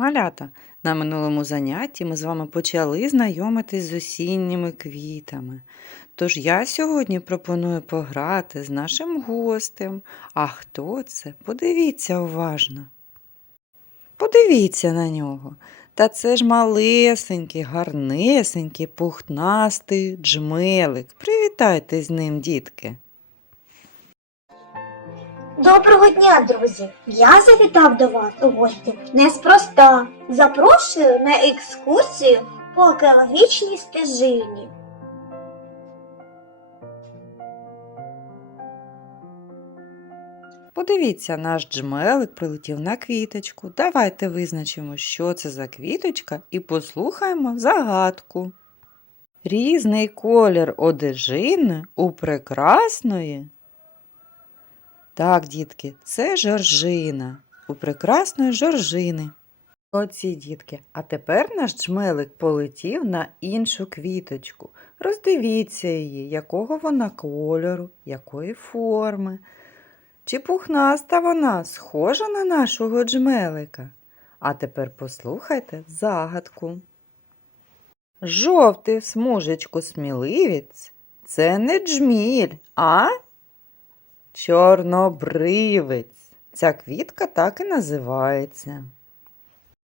Малята, на минулому занятті ми з вами почали знайомитись з осінніми квітами. Тож я сьогодні пропоную пограти з нашим гостем. А хто це? Подивіться уважно. Подивіться на нього. Та це ж малесенький, гарнесенький, пухнастий джмелик. Привітайте з ним, дітки. Доброго дня, друзі! Я завітав до вас у гості неспроста. Запрошую на екскурсію по екологічній стежині. Подивіться, наш джмелик прилетів на квіточку. Давайте визначимо, що це за квіточка, і послухаємо загадку. Різний колір одежини у прекрасної. Так, дітки, це жоржина. У прекрасної жоржини. Оці дітки. А тепер наш джмелик полетів на іншу квіточку. Роздивіться її, якого вона кольору, якої форми. Чи пухнаста вона схожа на нашого джмелика? А тепер послухайте загадку. Жовтий смужечку сміливець це не джміль, а чорнобривець. Ця квітка так і називається.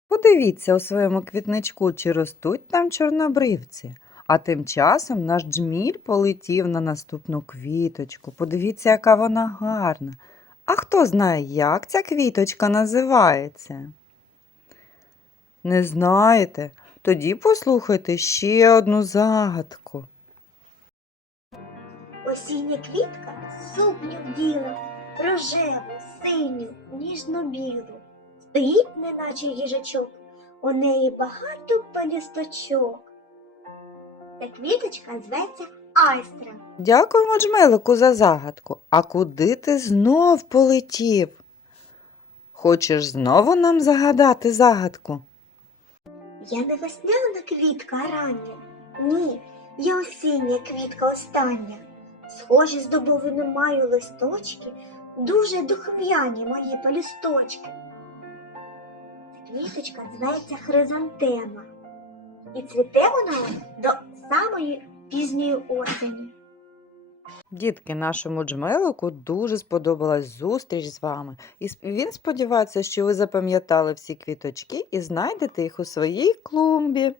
Подивіться у своєму квітничку, чи ростуть там чорнобривці. А тим часом наш джміль полетів на наступну квіточку. Подивіться, яка вона гарна. А хто знає, як ця квіточка називається? Не знаєте? Тоді послухайте ще одну загадку. Осіння квітка сукню вділа, рожеву, синю, ніжно-білу. Стоїть, неначе їжачок, у неї багато пелюсточок. Ця квіточка зветься айстра. Дякуємо джмелику за загадку. А куди ти знов полетів? Хочеш знову нам загадати загадку? Я не весняна квітка рання. Ні, я осіння квітка остання. Схожі з дубовини маю листочки, дуже духм'яні мої пелюсточки. Квіточка зветься хризантема. І цвіте вона до самої пізньої осені. Дітки, нашому джмелику дуже сподобалась зустріч з вами. І він сподівається, що ви запам'ятали всі квіточки і знайдете їх у своїй клумбі.